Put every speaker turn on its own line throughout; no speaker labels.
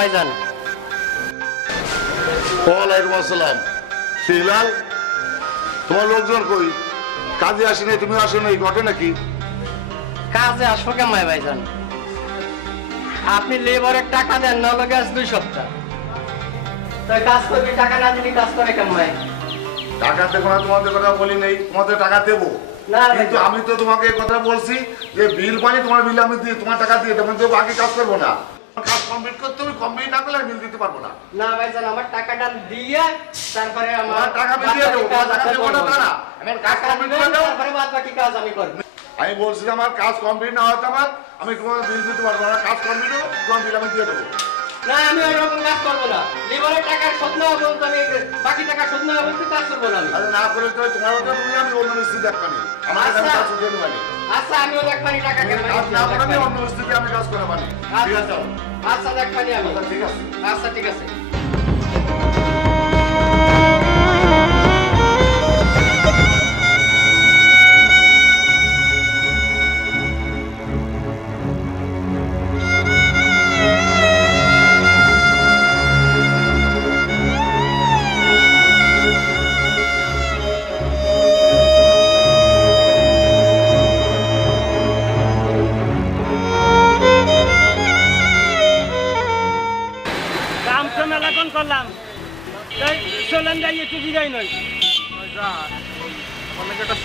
ভাইজান।
ওয়ালাইকুম আসসালাম। শিলাল তোমার লোকজন কই? কাজে আসি নাই তুমি আসো নাই ঘটে নাকি?
কাজে আসব ভাইজান? আপনি লেবারের টাকা দেন না আজ দুই সপ্তাহ। তাই কাজ করবি টাকা না দিলে কাজ করে
টাকা দেবো না তোমাদের কথা বলি নেই তোমাদের টাকা দেবো। কিন্তু আমি তো তোমাকে কথা বলছি যে বিল পানি তোমার বিল আমি দিয়ে তোমার টাকা দিয়ে দেবো তো বাকি কাজ করব না। কাজ কমপ্লিট করতে হবে কমপ্লিট না করলে বিল দিতে পারব না।
না ভাইজান আমার টাকাটা দিয়ে তারপরে আমার
টাকা আমি দিয়ে দেবো টাকা দেবো না না। আমার কাজ কমপ্লিট করে দাও
তারপরে বাদ বাকি কাজ আমি করব।
আমি বলছি আমার কাজ কমপ্লিট না হতে আমার আমি তোমার বিল দিতে পারব না কাজ কমপ্লিট হোক তোমার বিল আমি দিয়ে দেবো।
না আমি ওইরকম কাজ করব না। টাকার স্বপ্ন আমি বাকি কাজ করব না আমি।
আরে না করে তো তোমার ওটা তুমি আমি অন্য মিস্ত্রি দেখবানি আমার কাছে আমি
আচ্ছা।
কাজ করতে পারি
আচ্ছা ওই টাকা কেমন
কাজ না করে আমি অন্য মিস্ত্রিকে আমি কাজ করে পারি। ঠিক
আচ্ছা দেখবানি আমি।
আচ্ছা, ঠিক আছে।
আচ্ছা ঠিক আছে।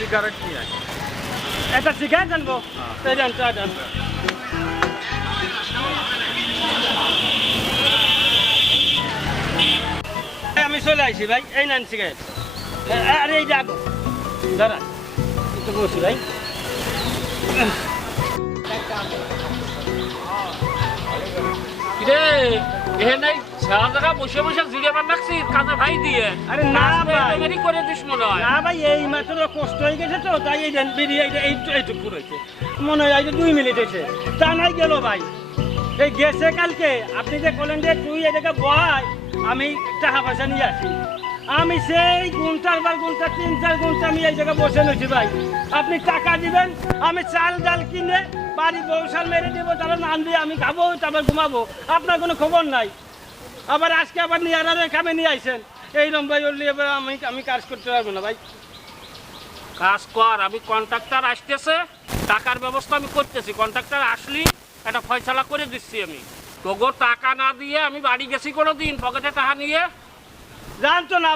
সিগারেট নিয়ে
এটা শিখাই জানব তাই জান তাই জান আমি চলে আইছি ভাই এই নেন সিগারেট আরে এই যাক দাঁড়া একটু বসি ভাই।
রে এখানে জায়গা বসে বসে জিরিয়াবার লাগছি কাজে ভাই দিয়ে।
আরে না ভাই।
করে দিস মনে হয়।
না ভাই এই মাত্র কষ্ট হয়ে গেছে তো তাই এই দেন বেরিয়ে এই এই এইটুকু রয়েছে মনে হয় দুই মিনিট তা নাই গেল ভাই। এই গেছে কালকে। আপনি যে বলেন যে তুই এদিকে বয় আমি টাকা পয়সা নিয়ে আসি। আমি সেই ঘণ্টার বার ঘণ্টা তিন চার ঘণ্টা আমি এই জায়গায় বসে রয়েছি ভাই। আপনি টাকা দিবেন আমি চাল ডাল কিনে বাড়ি বৌসাল মেরে দেবো তারপর নাম দিয়ে আমি খাব তারপর ঘুমাবো। আপনার কোনো খবর নাই। আবার আজকে আবার নিয়ে আনারে কামে নিয়ে আইসেন এইরকম ভাই ওর নিয়ে আমি আমি কাজ করতে পারব না ভাই।
কাজ কর আমি কন্ট্রাক্টর আসতেছে টাকার ব্যবস্থা আমি করতেছি। কন্ট্রাক্টর আসলি একটা ফয়সালা করে দিচ্ছি আমি। তোগো টাকা না দিয়ে আমি বাড়ি গেছি কোনো দিন পকেটে টাকা নিয়ে।
জানতো না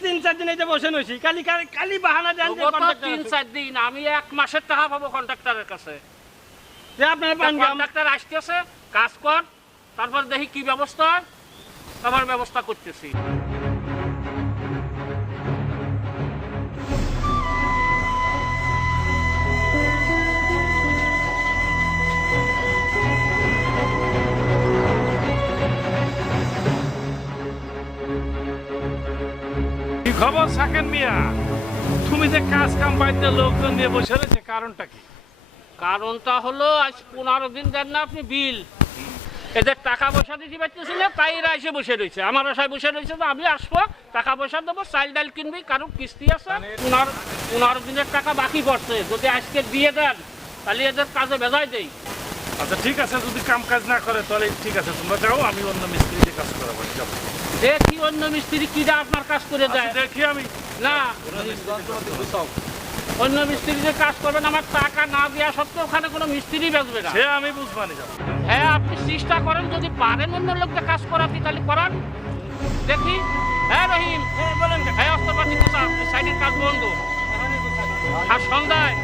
তিন চার দিন এই যে বসে রয়েছি। কালি কালি- বাহানা দেন
তিন চার দিন আমি এক মাসের টাকা পাবো কন্ট্রাক্টরের কাছে।
যে আপনার
কন্ট্রাক্টর আসতেছে কাজ কর তারপর দেখি কি ব্যবস্থা হয়। আমার ব্যবস্থা করতেছি।
খবর, সাকেন মিয়া? তুমি যে কাজ কাম বাড়িতে লোকজন নিয়ে বসে রয়েছে, কারণটা কি?
কারণটা হলো, আজ পনেরো দিন দেন না আপনি বিল। এদের টাকা পয়সা দিতে পারতেছি না তাই এরা এসে বসে রয়েছে। আমার আশায় বসে রয়েছে তো আমি আসব টাকা পয়সা দেবো চাল ডাল কিনবি কারণ কিস্তি আছে পনেরো পনেরো দিনের টাকা বাকি পড়ছে। যদি আজকে দিয়ে দেন তাহলে এদের কাজে বেজায় দেই।
আচ্ছা ঠিক আছে যদি কাম কাজ না করে তাহলে ঠিক আছে তোমরা যাও আমি অন্য মিস্ত্রি দিয়ে কাজ করাবো যাব।
দেখি অন্য মিস্ত্রি কি দা আপনার কাজ করে দেয়।
আচ্ছা, দেখি আমি।
না। অন্য মিস্ত্রি যে কাজ করবেন আমার টাকা না দেওয়া সত্ত্বেও ওখানে কোনো মিস্ত্রি বেচবে না।
সে আমি বুঝবানি যাব।
হ্যাঁ আপনি চেষ্টা করেন যদি পারেন অন্য লোককে কাজ করাতে তাহলে করান। দেখি। হ্যাঁ রহিম।
হ্যাঁ বলেন।
হ্যাঁ অস্ত্রপাতি সাইডের কাজ বন্ধ। আর সন্ধ্যায়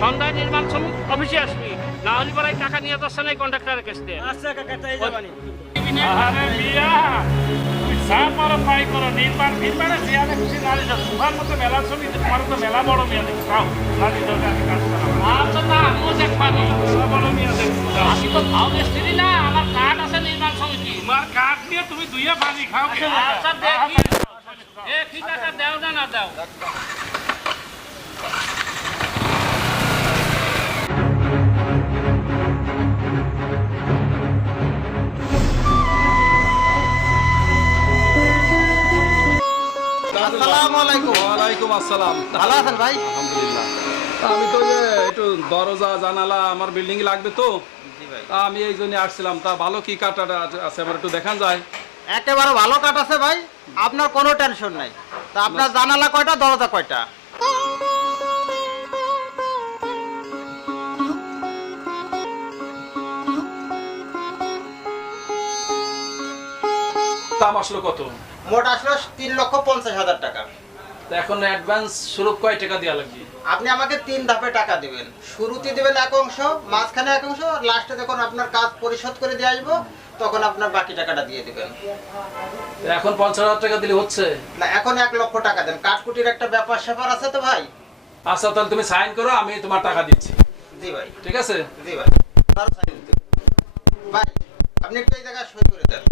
সন্ধ্যায় নির্মাণ শ্রমিক অফিসে আসবি। না হলে পরে টাকা নিয়ে যাচ্ছে না কন্ট্রাক্টরের কাছ থেকে
আচ্ছা কাকা তাই যাবানি।
যা পারো তাই করো নির্মাণ নির্মাণে জিয়ারে খুশি না দিছ তোমার মতো মেলা ছবি তোমার তো মেলা বড় মেয়া দেখো যাও না দিছ আমি কাজ করা
আর তো না আমিও দেখবানি
মেলা বড় মেয়া দেখো যাও
আমি তো খাও মিস্ত্রি না আমার কার্ড আছে নির্মাণ সমিতি
তোমার কাঠ নিয়ে তুমি দুইয়ে পানি খাও
আচ্ছা দেখি দেখি টাকা দেও না না দাও
আসসালামু আলাইকুম।
ওয়ালাইকুম আসসালাম।
ভালো আছেন ভাই?
আলহামদুলিল্লাহ। আমি তো যে একটু দরজা জানালা আমার বিল্ডিং লাগবে তো। তা আমি এই জন্য আসছিলাম। তা ভালো কি কাটাটা আছে আমার একটু দেখান যায়।
একেবারে ভালো কাঠ আছে ভাই। আপনার কোনো টেনশন নাই। তা আপনার জানালা কয়টা দরজা কয়টা?
দাম আসলো কত?
মোট আসলো তিন লক্ষ পঞ্চাশ হাজার টাকা।
এখন অ্যাডভান্স শুরু কয় টাকা দেওয়া লাগবে?
আপনি আমাকে তিন ধাপে টাকা দিবেন। শুরুতে দিবেন এক অংশ মাঝখানে এক অংশ লাস্টে যখন আপনার কাজ পরিশোধ করে দিয়ে আসব তখন আপনার বাকি টাকাটা দিয়ে দিবেন।
এখন পঞ্চাশ হাজার টাকা দিলে হচ্ছে?
না এখন এক লক্ষ টাকা দেন। কাঠকুটির একটা ব্যাপার স্যাপার আছে তো ভাই?
আচ্ছা তাহলে তুমি সাইন করো আমি তোমার টাকা দিচ্ছি।
জি ভাই।
ঠিক আছে?
জি ভাই। তার ভাই আপনি একটু এই জায়গায় সই করে দেন।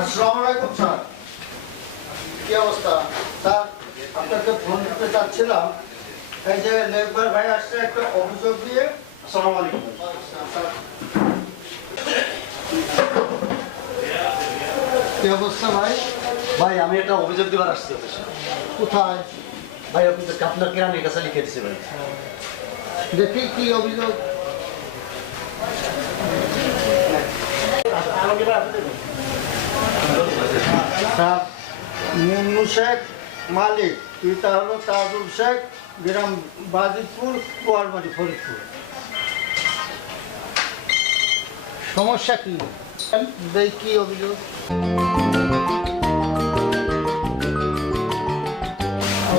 আসসালামু আলাইকুম স্যার। কি অবস্থা? স্যার আপনাকে ফোন করতে চাচ্ছিলাম। এই যে ভাই আসছে একটা অভিযোগ দিয়ে। আসসালামু আলাইকুম। কি অবস্থা ভাই?
ভাই আমি একটা অভিযোগ দিবার আসছি অফিসে।
কোথায়?
ভাই অফিসে আপনার কেরানির কাছে লিখে দিছি ভাই।
দেখি কি অভিযোগ। স্যার, মুন্নু শেখ, মালিক। পিতা হলো তাজুল শেখ, গ্রাম ফরিদপুর। সমস্যা কি? কি অভিযোগ?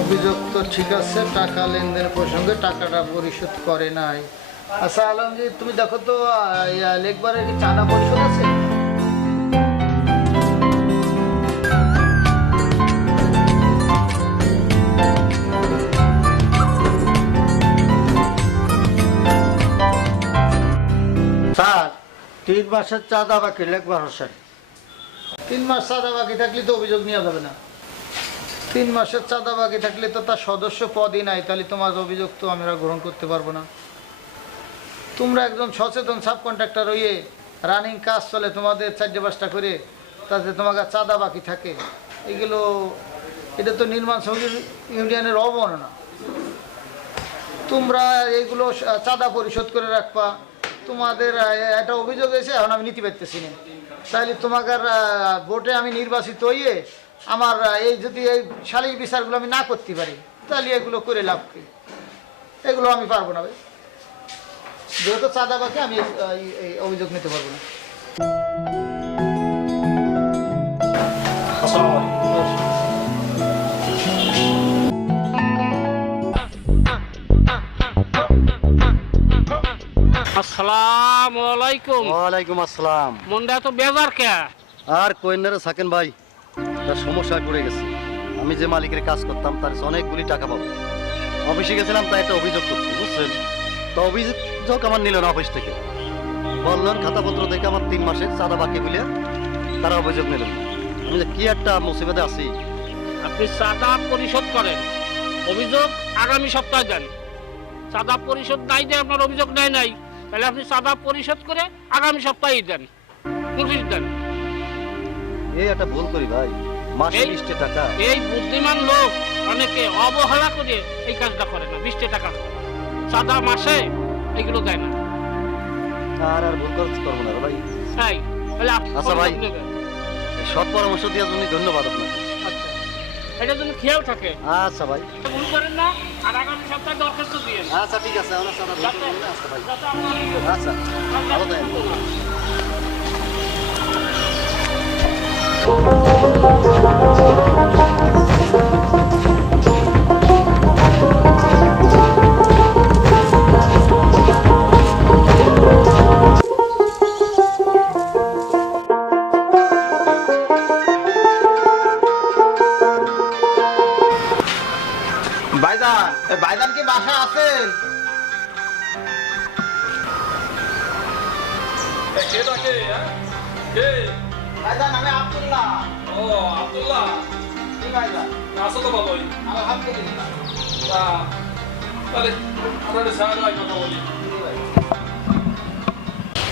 অভিযোগ তো ঠিক আছে, টাকা লেনদেনের প্রসঙ্গে টাকাটা পরিশোধ করে নাই। আচ্ছা আলমগীর, তুমি দেখো তো লেকবারের কি চাঁদা পরিশোধ আছে? তিন মাসের চাঁদা বাকি লেকবার হোসেন তিন মাস চাঁদা বাকি থাকলে তো অভিযোগ নেওয়া যাবে না। তিন মাসের চাঁদা বাকি থাকলে তো তার সদস্য পদই নাই, তাহলে তোমার অভিযোগ তো আমরা গ্রহণ করতে পারব না। তোমরা একজন সচেতন সাব কন্ট্রাক্টর হইয়ে রানিং কাজ চলে, তোমাদের চারটে পাঁচটা করে, তাতে তোমাকে চাঁদা বাকি থাকে। এগুলো, এটা তো নির্মাণ সমিতি ইউনিয়নের অবমাননা। তোমরা এইগুলো চাঁদা পরিশোধ করে রাখবা। তোমাদের একটা অভিযোগ এসে এখন আমি নিতে পারতেছি না। তাহলে তোমাকে ভোটে আমি নির্বাচিত হইয়ে আমার এই যদি এই শালিক বিচারগুলো আমি না করতে পারি তাহলে এগুলো করে লাভ কি? এগুলো আমি পারব না ভাই। যেহেতু চাঁদাবাকে আমি অভিযোগ নিতে পারব না।
আসসালামু আলাইকুম।
ওয়ালাইকুম আসসালাম।
মনটা এত বেজার কে?
আর থাকেন ভাই তার পড়ে গেছে। আমি যে মালিকের কাজ করতাম তার অনেকগুলি টাকা পাবো। অফিসে গেছিলাম তাই একটা অভিযোগ করতে বুঝছেন? তো অভিযোগ আমার নিল না অফিস থেকে। বললেন খাতাপত্র দেখে আমার তিন মাসের চাঁদা বাকি বলে তারা অভিযোগ নিলেন আমি যে কি একটা মুসিবতে আছি।
আপনি চাঁদা পরিশোধ করেন। অভিযোগ আগামী সপ্তাহে দেন। চাঁদা পরিশোধ নাই যে আপনার অভিযোগ নেয় নাই। তাহলে আপনি চাঁদা পরিশোধ করে আগামী সপ্তাহেই দেন নোটিশ দেন।
এই একটা ভুল করি ভাই মাসে টাকা।
এই বুদ্ধিমান লোক অনেকে অবহেলা করে এই কাজটা করে না বিশটি টাকা। চাঁদা মাসে এগুলো দেয় না।
আর আর ভুল করতে পারব না ভাই।
তাই তাহলে
আচ্ছা ভাই। সৎ পরামর্শ দেওয়ার জন্য ধন্যবাদ আপনাকে।
এটার জন্য খেয়াল থাকে
আচ্ছা ভাই।
ভুল করেন না আর আগামী সপ্তাহে দরখাস্ত দিয়ে
আচ্ছা ঠিক আছে আমার
যাতে
আচ্ছা ভাই। আচ্ছা ভালো থাকেন।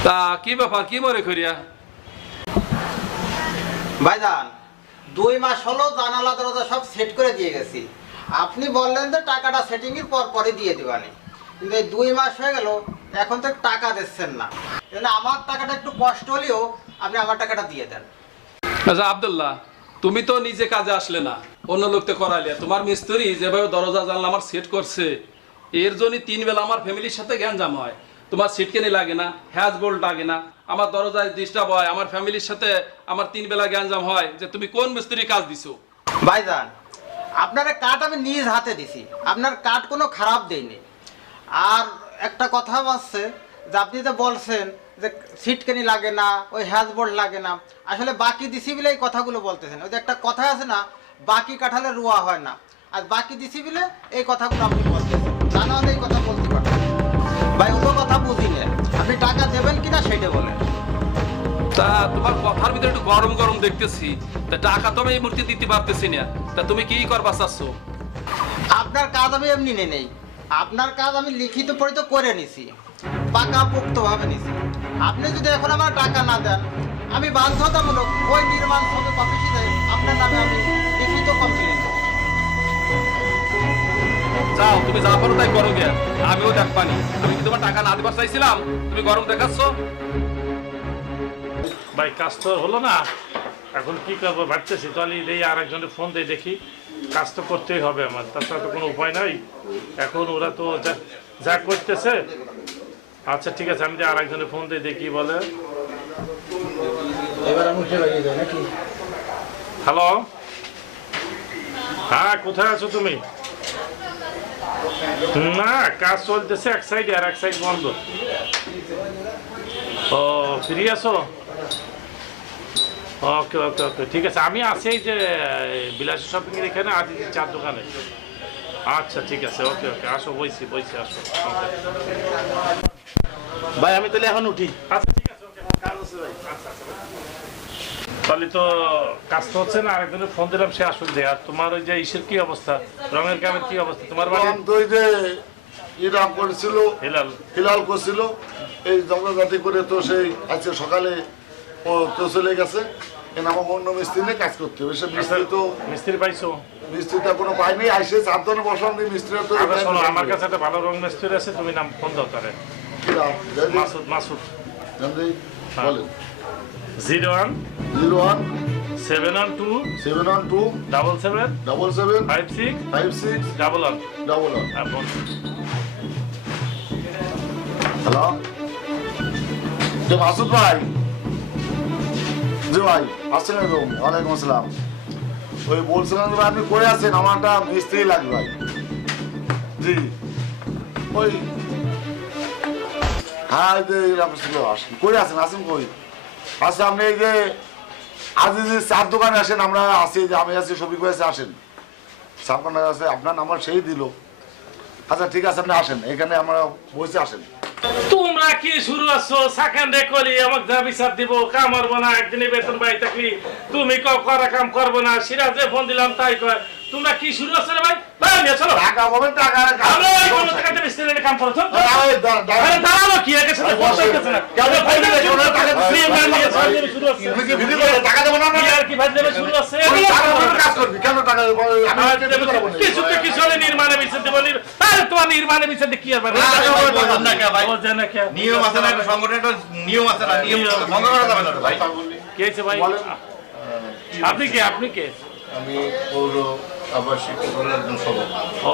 তা কি ব্যাপার কি মনে করিয়া?
ভাইজান দুই মাস হলো জানালা দরজা সব সেট করে দিয়ে গেছি। আপনি বললেন যে টাকাটা সেটিং এর পর পরে দিয়ে দিবানি। কিন্তু এই দুই মাস হয়ে গেল এখন তো টাকা দিচ্ছেন না। আমার টাকাটা একটু কষ্ট হলেও আপনি আমার টাকাটা দিয়ে দেন।
আচ্ছা আব্দুল্লাহ তুমি তো নিজে কাজে আসলে না। অন্য লোকতে করাইলে। তোমার মিস্ত্রি যেভাবে দরজা জানলা আমার সেট করছে এর জন্য তিন বেলা আমার ফ্যামিলির সাথে গ্যাঞ্জাম হয়। তোমার সিটকেনি লাগে না হ্যাজ বোল্ট লাগে না, আমার দরজায় ডিস্টার্ব হয়, আমার ফ্যামিলির সাথে আমার তিন বেলা গ্যাঞ্জাম হয় যে তুমি কোন মিস্ত্রি কাজ দিছো?
ভাইজান, আপনার কাঠ আমি নিজ হাতে দিছি, আপনার কাঠ কোনো খারাপ দেয়নি। আর একটা কথা আছে যে আপনি যে বলছেন যে সিটকেনি লাগে না, ওই হ্যাজবোর্ড লাগে না, আসলে বাকি দিছি বলে এই কথাগুলো বলতেছেন। ওই যে একটা কথা আছে না, বাকি কাঠালে রোয়া হয় না। আর বাকি দিছি বলে এই কথাগুলো আপনি বলতেছেন। জানা এই কথা বলতে পারেন ভাই অন্য কথা বুঝি না আপনি টাকা দেবেন কিনা সেটা বলেন।
তা তোমার কথার ভিতরে একটু গরম গরম দেখতেছি। তা টাকা তো আমি এই মুহূর্তে দিতে পারতেছি না। তা তুমি কি করবা চাচ্ছ?
আপনার কাজ আমি এমনি নেই আপনার কাজ আমি লিখিত পরিত করে নিছি। পাকা পোক্তভাবে নিছি। আপনি যদি এখন আমার টাকা না দেন আমি বাধ্যতামূলক ওই নির্মাণ শ্রমিক অফিসে আপনার নামে আমি লিখিত কমপ্লেন
যাও তুমি যা পারো তাই করো গিয়া। আমিও দেখ পানি। আমি কি তোমার টাকা না দিবার চাইছিলাম? তুমি গরম দেখাচ্ছ?
ভাই কাজ তো হলো না। এখন কি করব ভাবতেছি তাহলে এই আর একজনের ফোন দিয়ে দেখি কাজ তো করতেই হবে আমার। তাছাড়া তো কোনো উপায় নাই। এখন ওরা তো যা- যা করতেছে। আচ্ছা ঠিক আছে আমি যে আর একজনের ফোন দিয়ে দেখি বলে। হ্যালো হ্যাঁ কোথায় আছো তুমি? না কাজ চলতেছে এক সাইডে আর এক সাইড বন্ধ। ও ফ্রি আছো ওকে ওকে ওকে ঠিক আছে। আমি আছি এই যে বিলাসী শপিং এর এখানে আজ চার দোকানে। আচ্ছা ঠিক আছে ওকে ওকে আসো বইছি বইছি আসো
ভাই আমি তাহলে এখন উঠি।
আচ্ছা ঠিক আছে ওকে আচ্ছা আচ্ছা তাহলে তো কাজ তো হচ্ছে না আরেকজনের ফোন দিলাম সে আসুন যে আর তোমার ওই যে ইসের কি অবস্থা? রঙের কামের কি অবস্থা? তোমার বাড়ি
তো ওই যে ইরাম করেছিল
হেলাল।
হিলাল করছিল। এই জঙ্গলঘাটি করে তো সেই আজকে সকালে ও তো চলে গেছে। অন্য মিস্ত্রি নিয়ে কাজ করতে হবে। সে মিস্ত্রি তো
মিস্ত্রি পাইছো?
মিস্ত্রিটা কোনো পাইনি আইসে মিস্ত্রি তো
আচ্ছা আমার কাছে একটা ভালো রং মিস্ত্রি আছে তুমি নাম ফোন দাও তারে মাসুদ মাসুদ।
বলেন।
Zero one
zero one
seven one two
seven one two
double seven
double seven
five six
five six
double one
double one
হ্যাঁ
হ্যালো যে মাসুদ ভাই। জি ভাই আসসালাম ওয়ালাইকুম আসসালাম। ওই বলছিলাম ভাই আপনি করে আছেন আমার একটা মিস্ত্রি লাগবে ভাই। জি। ওই। হ্যাঁ এই যে আসেন। কই আছেন আসেন কই? আচ্ছা আপনি এই যে আজ এই যে চার দোকানে আসেন, আমরা আছি, আমি আছি সবিক ভাই আসেন। সাবকান্ডার আছে, আপনার নাম্বার সেই দিল। আচ্ছা ঠিক আছে, আপনি আসেন, এখানে আমরা বসে আসেন।
তোমরা কি শুরু আছো? সেকেন্ড কলি, আমাকে যা বিচার দিব, কাম করব না একদিনে বেতন বাড়ি থাকলি তুমি করা কাম করব না, সিরাজে ফোন দিলাম, তাই কয় তোমরা কি শুরু আছো রে ভাই? ভাই নিয়ে চলো।
টাকা পাবেন টাকা
আমরা এই কোনো টাকাতে মিস্ত্রি কাম করো তো
দাঁড়াও।
আরে কি একে সাথে বসে। গেছে না।
কেন ভাই দিলে কেন টাকা?
ফ্রি ম্যান নিয়ে চলে শুরু আছে
তুমি কি ভিডিও করে টাকা দেবো না
আর কি ভাই দেবে শুরু আছে
ওই টাকা দেবো কাজ করবি কেন টাকা দেবো? আমি
আর
না।
কিছু তো কিছু হলে নির্মাণে বিচার দেবো নির- আরে তোমার নির্মাণে বিচার দিয়ে কি আর
ভাই, না কে ভাই?
বোঝে না কে।
নিয়ম আছে না একটা সংগঠনের নিয়ম আছে না নিয়ম ভঙ্গ করা যাবে না ভাই।
কে হয়েছে ভাই? আপনি কে? আপনি কে?
আমি পৌর আবাসিক
ও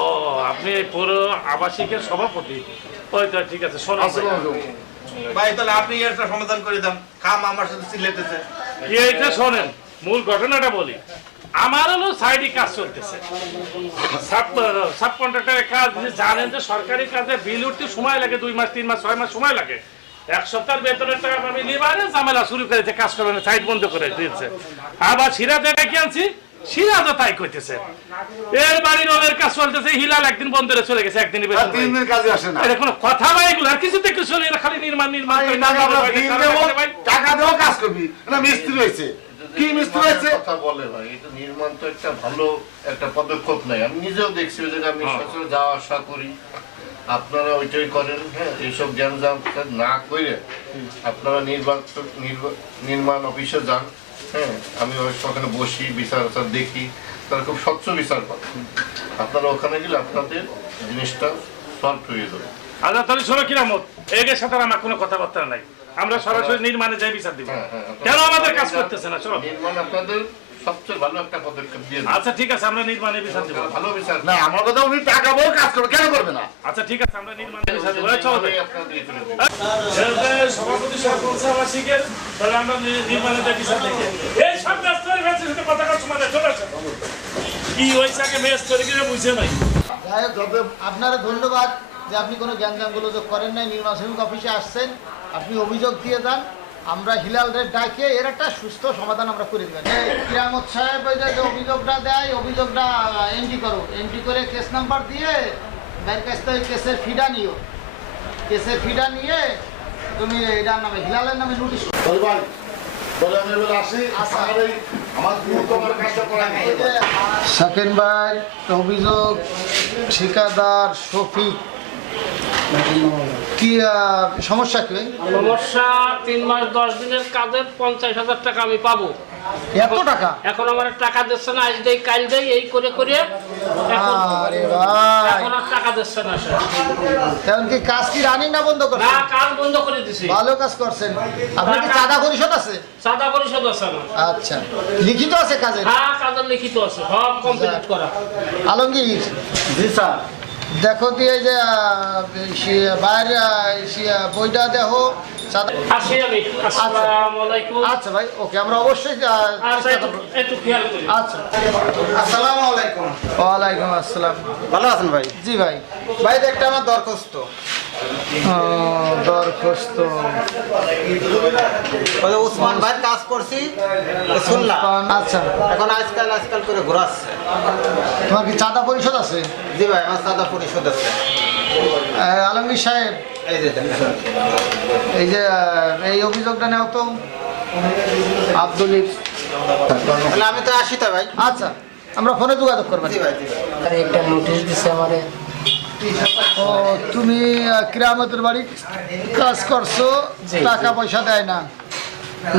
আপনি এই পৌর আবাসিকের সভাপতি? ওই তো ঠিক আছে শোনো
ভাই। তাহলে আপনি একটা সমাধান করে দেন। কাম আমার সাথে সিলেটেছে
হয়েছে শোনেন? মূল ঘটনাটা বলি। আমার হলো সাইডে কাজ চলতেছে। সাব কন্ট্রাক্টরের কাজ জানেন যে সরকারি কাজে বিল উঠতে সময় লাগে দুই মাস তিন মাস ছয় মাস সময় লাগে। এক সপ্তাহের বেতনের টাকা আমি লিবারে ঝামেলা শুরু করেছে কাজ করবে সাইড বন্ধ করে দিয়েছে। আবার সিরাজে ডেকে আনছি? সিরাজও তাই করতেছে এর বাড়ির ওদের কাজ চলতেছে হিলাল একদিন চলে গেছে একদিনই
আর
বেতন
তিন দিন কাজে আসে না।
এটা কোনো কথা ভাই এগুলো আর কিছু থেকে চলে এরা খালি নির্মাণ নির্মাণ
টাকা কাজ করবি না মিস্ত্রি হয়েছে। কি মিস্ত্রি হয়েছে?
কথা বলে ভাই এটা নির্মাণ তো একটা ভালো একটা পদক্ষেপ নাই। আমি নিজেও দেখছি ওই জায়গায় আমি সচরাচর যাওয়া আসা করি। আপনারা ওইটাই করেন হ্যাঁ এইসব জ্ঞান না করে আপনারা নির্মাণ অফিসে যান। হ্যাঁ আমি ওখানে বসি বিচার আচার দেখি। তারা খুব স্বচ্ছ বিচার করে আপনারা ওখানে গেলে আপনাদের জিনিসটা সলভ হয়ে যাবে।
আচ্ছা তাহলে শোনো কিরামত এগের সাথে আমার কোনো কথাবার্তা নাই। আমরা সরাসরি নির্মাণে যাই বিচার দিব।
হ্যাঁ, হ্যাঁ,
কেন আমাদের কাজ করতেছে না? চলো
নির্মাণ আপনাদের সবচেয়ে ভালো একটা পদক্ষেপ দিয়ে
আচ্ছা ঠিক আছে আমরা নির্মাণে বিচার দিব।
ভালো বিচার
না আমার কথা উনি টাকা বলে কাজ করবে কেন করবে না?
আচ্ছা ঠিক আছে আমরা নির্মাণে বিচার দিব। চলো।
আমি আপনাদের এখানে দেব।
এই সভাপতি সরপঞ্চ আবাসিকের তাহলে আমরা নির্মাণে যাই বিচার দেখি এই সব ব্যস্ত হয়ে সাথে কথা কাজ সমাধান চলে আসে। কি হয়েছে আগে মেস করে কিনা বুঝছে নাই।
হোক আপনারা ধন্যবাদ যে আপনি কোনো জ্ঞানজামগুলো তো করেন নাই নির্মাণ শ্রমিক অফিসে আসছেন আপনি অভিযোগ দিয়ে যান। আমরা হিলালদের ডাকে এর একটা সুস্থ সমাধান আমরা করে দেবেন কিরামত সাহেব যে অভিযোগটা দেয় অভিযোগটা এন্ট্রি করো। এন্ট্রি করে কেস নাম্বার দিয়ে ব্যাংক কাছ থেকে কেসের ফিডা নিও। কেসের ফিডা নিয়ে তুমি এটার নামে হিলালের নামে নোটিশ
নেই
সাকেন ভাই অভিযোগ ঠিকাদার শফিক কি সমস্যা কি
সমস্যা তিন মাস দশ দিনের কাজের পঞ্চাশ হাজার টাকা আমি পাবো।
এত টাকা?
এখন আমার টাকা দিচ্ছে না আজ দেই কাল দেই এই করে করে এখন
আরে ভাই।
এখন আর টাকা দিচ্ছে না
কি কাজ কি রানিং না বন্ধ
না কাজ বন্ধ করে দিছি।
ভালো কাজ করছেন। আপনার কি চাঁদা পরিশোধ আছে?
সাদা পরিষদ আছে
আচ্ছা। লিখিত আছে কাজের?
হ্যাঁ কাজের লিখিত আছে সব কমপ্লিট করা।
আলমগীর।
জি স্যার।
দেখো দিয়ে যে বাইরে বইটা দেখো।
আলাইকুম।
আচ্ছা। ভাই ওকে আমরা অবশ্যই
আচ্ছা
আচ্ছা।
আসসালামু আলাইকুম।
ওয়ালাইকুম আসসালাম।
ভালো আছেন ভাই?
জি ভাই।
ভাই একটা আমার দরখাস্ত।
দরখাস্ত।
ভাই কাজ করছি শুনলাম।
আচ্ছা।
এখন আজকাল আজকাল করে ঘোরাচ্ছে।
তোমার কি চাঁদা পরিশোধ আছে?
জি ভাই আমার চাঁদা পরিশোধ আছে।
আলমগীর সাহেব।
এই যে
এই যে এই অভিযোগটা নেও তো আব্দুল
তাহলে আমি তো আসি তো ভাই।
আচ্ছা আমরা ফোনে যোগাযোগ করব।
একটা নোটিশ দিছে আমারে।
ও তুমি কিরামতের বাড়ি কাজ করছ টাকা পয়সা দেয় না।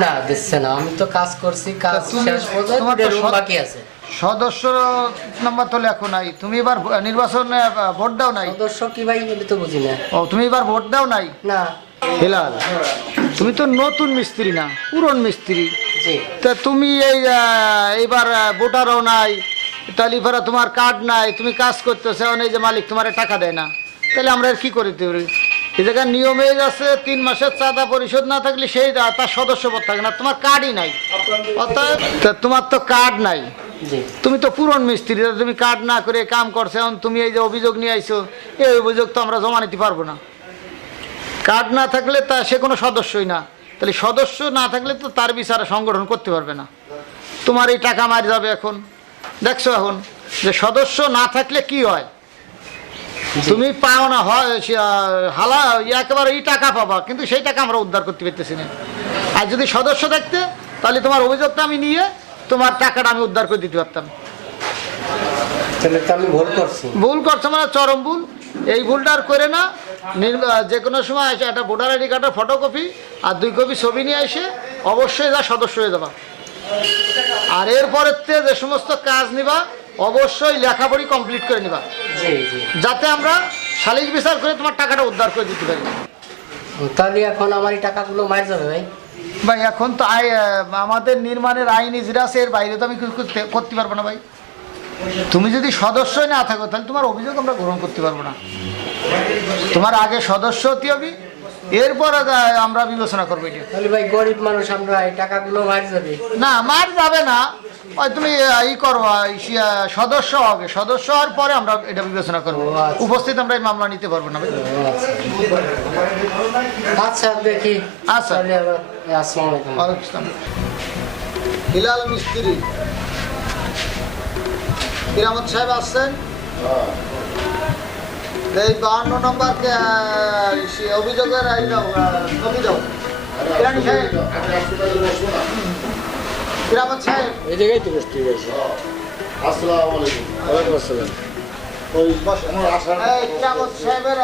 না দিচ্ছে না। আমি তো কাজ করছি কাজ শেষ পর্যন্ত বাকি আছে।
সদস্য নাম্বার তো লেখো নাই। তুমি এবার নির্বাচনে ভোট দাও নাই।
সদস্য কি ভাই বলে তো বুঝি না।
ও তুমি এবার ভোট দাও নাই?
না।
হেলাল তুমি তো নতুন মিস্ত্রি না পুরন মিস্ত্রি। তা তুমি এই আহ, ভোটারও নাই তাহলে এবার তোমার কার্ড নাই তুমি কাজ করতেছো এখন এই যে মালিক তোমার টাকা দেয় না তাহলে আমরা আর কি করতে পারি এই জায়গায় নিয়মে আছে তিন মাসের চাঁদা পরিশোধ না থাকলে সেই তার সদস্যপদ থাকে না তোমার কার্ডই নাই। অর্থাৎ তোমার তো কার্ড নাই। তুমি তো পুরন মিস্ত্রি তুমি কার্ড না করে কাম করছ এখন তুমি এই যে অভিযোগ নিয়ে আইছো এই অভিযোগ তো আমরা জমা নিতে পারব না। কার্ড না থাকলে তা সে কোনো সদস্যই না। তাহলে সদস্য না থাকলে তো তার বিচারে সংগঠন করতে পারবে না। তোমার এই টাকা মার যাবে এখন। দেখছ এখন যে সদস্য না থাকলে কি হয়? তুমি পাও না হয় হালা একেবারে এই টাকা পাবা কিন্তু সেই টাকা আমরা উদ্ধার করতে পারতেছি না। আর যদি সদস্য থাকতে তাহলে তোমার অভিযোগটা আমি নিয়ে তোমার টাকাটা আমি উদ্ধার করে দিতে পারতাম।
ভুল করছি
মানে চরম ভুল। এই ভুলটা আর করে না যে কোনো সময় এসে একটা ভোটার আইডি কার্ডের ফটোকপি আর দুই কপি ছবি নিয়ে এসে অবশ্যই যা সদস্য হয়ে যাবা। আর এরপরের থেকে যে সমস্ত কাজ নিবা অবশ্যই লেখাপড়ি কমপ্লিট করে নিবা। যাতে আমরা সালিশ বিচার করে তোমার টাকাটা উদ্ধার করে দিতে পারি।
তাহলে এখন আমার এই টাকাগুলো মার যাবে ভাই?
ভাই এখন তো আহ, আমাদের নির্মাণের আইন ইজরা আছে এর বাইরে তো আমি কিছু করতে- করতে পারব না ভাই। তুমি যদি সদস্যই না থাকো তাহলে তোমার অভিযোগ আমরা গ্রহণ করতে পারব না। তোমার আগে সদস্য হতে হবে এরপরে আমরা বিবেচনা করব এটা।
তাহলে ভাই গরিব মানুষ আমরা এই টাকাগুলো মার যাবে।
না মার যাবে না। ওই তুমি ই সদস্য হবে। সদস্য হওয়ার পরে আমরা এটা বিবেচনা করব।
আচ্ছা।
উপস্থিত আমরা এই মামলা নিতে পারব না
আচ্ছা। আচ্ছা দেখি।
আচ্ছা। হিলাল মিস্ত্রি। কিরামত সাহেব আসছেন? এই বাহান্ন নম্বর কে, সে অভিযোগের কিরানি সাহেব।
এই জায়গায় তো বসতে গেছে
আসসালামু আলাইকুম ওই আমার আসার
এই কিরামত সাহেবের।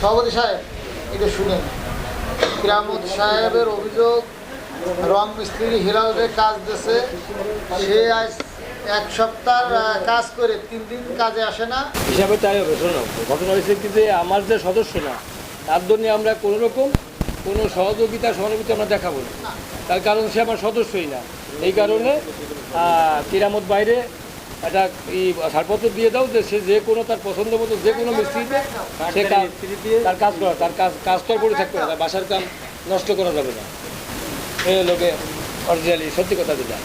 সভাপতি সাহেব এটা শুনেন। কিরামত সাহেবের অভিযোগ রং মিস্ত্রি হিলালরে কাজ দিছে সে আজ এক সপ্তাহ কাজ করে তিন দিন কাজে আসে না।
হিসাবে তাই হবে শোনো ঘটনা হয়েছে কি যে আমার যে সদস্য না তার জন্য আমরা কোনো রকম কোনো সহযোগিতা সহানুভূতি আমরা দেখাবো না। তার কারণ সে আমার সদস্যই না। এই কারণে কিরামত বাইরে একটা এই ছাড়পত্র দিয়ে দাও যে সে যে কোনো তার পছন্দ মতো যে কোনো মিস্ত্রিতে সে কাজ তার কাজ করা তার কাজ কাজটা করে থাকতে হবে বাসার কাম নষ্ট করা যাবে না। এই লোকে অরিজিনালি সত্যি কথা যেটা।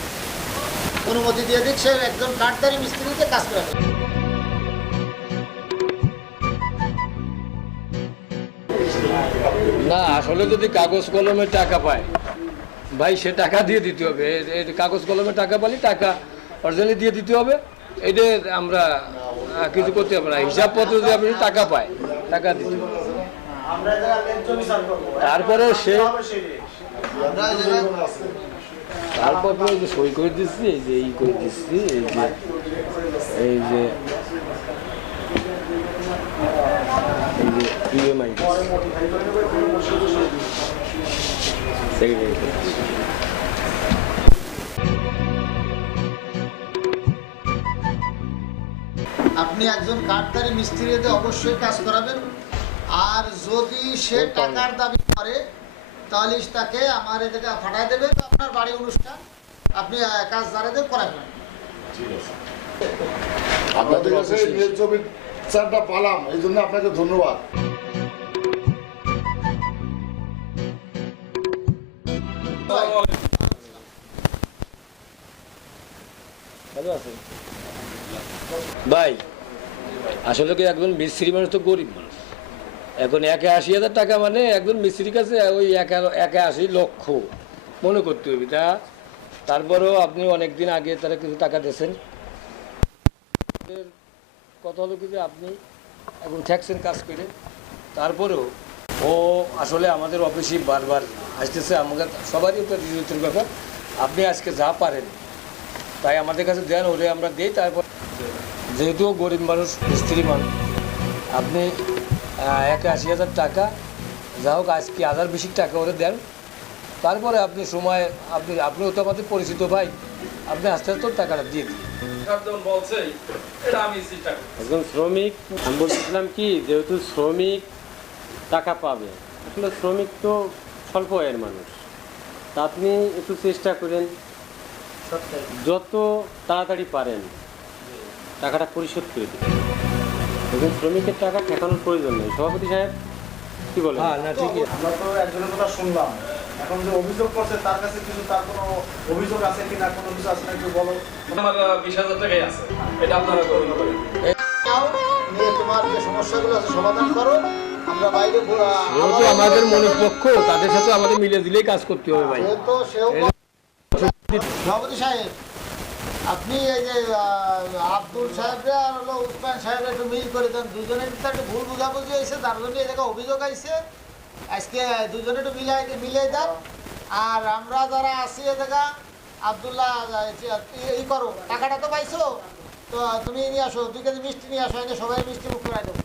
অনুমতি দিয়ে দিক সে একজন কাঠদারি মিস্ত্রিতে কাজ করে
না আসলে যদি কাগজ কলমে টাকা পায় ভাই সে টাকা দিয়ে দিতে হবে। কাগজ কলমে টাকা পালি টাকা অরিজিনালি দিয়ে দিতে হবে। এটা আমরা কিছু করতে হবে না। হিসাবপত্র যদি আপনি টাকা পায় টাকা দিতে তারপরে সে তারপরে ওই যে সই করে দিচ্ছি এই যে ই করে দিচ্ছি এই যে এই যে এই যে ইএমআই সেক্রেটারি
আপনি একজন কাঠদারি মিস্ত্রিতে অবশ্যই কাজ করাবেন। আর যদি সে টাকার দাবি করে তাহলে তাকে আমার এদিকে পাঠায় দেবে আপনার বাড়ি অনুষ্ঠান আপনি কাজ দাঁড়াতে করাবেন
আপনাদের কাছে বিচারটা পালাম এই জন্য আপনাকে ধন্যবাদ।
ভাই আসলে কি একজন মিস্ত্রি মানুষ তো গরিব মানুষ। এখন একে আশি হাজার টাকা মানে একজন মিস্ত্রির কাছে ওই একে একে আশি লক্ষ। মনে করতে হবে তা তারপরেও আপনি অনেক দিন আগে তারা কিছু টাকা দিয়েছেন। কথা হলো কি যে আপনি এখন ট্যাক্সের কাজ করে তারপরেও ও আসলে আমাদের অফিসে বারবার আসতেছে, আমাদের সবারই তো রিজুতের ব্যাপার। আপনি আজকে যা পারেন, তাই আমাদের কাছে দেন, ওরে আমরা দিই, তারপর যেহেতু গরিব মানুষ, স্ত্রী মানুষ, আপনি একে আশি হাজার টাকা, যা হোক আজকে হাজার বেশি টাকা ওরে দেন তারপরে আপনি সময় আপনি আপনিও তো আমাদের পরিচিত ভাই। আপনি আস্তে আস্তে টাকাটা দিয়ে দিন।
একজন শ্রমিক আমি বলছিলাম কি যেহেতু শ্রমিক টাকা পাবে আসলে শ্রমিক তো স্বল্প আয়ের মানুষ। তা আপনি একটু চেষ্টা করেন যত তাড়াতাড়ি পারেন টাকাটা পরিশোধ করে দিন একজন শ্রমিকের টাকা ঠেকানোর প্রয়োজন নেই। সভাপতি সাহেব কি বলেন?
হ্যাঁ না ঠিকই।
আমরা তো একজনের কথা শুনলাম। এখন যে অভিযোগ করছে তার কাছে কিছু তার কোনো অভিযোগ আছে কিনা কোনো কিছু আছে না একটু বলো।
আমার বিশ হাজার টাকাই আছে। এটা আপনারা গ্রহণ করেন
নিয়ে তোমার যে সমস্যাগুলো আছে সমাধান করো। আমরা বাইরে ঘোরা-
যেহেতু আমাদের মনের পক্ষ তাদের সাথে আমাদের মিলে দিলেই কাজ করতে হবে ভাই।
সভাপতি সাহেব আপনি এই যে আহ, আব্দুল সাহেবরা আর হলো উসমান সাহেব একটু মিল করে দেন। দুজনের একটু ভুল বুঝাবুঝি হয়েছে তার জন্য এই অভিযোগ আইছে। আজকে দুজনে একটু মিলাই মিলিয়ে দাও। আর আমরা যারা আসি এ জায়গা, আবদুল্লাহ ই করো, টাকাটা তো পাইছো। তো তুমি নিয়ে আসো, দুই কেজি মিষ্টি নিয়ে আসো, এনে সবাই মিষ্টি মুখ করে দেবো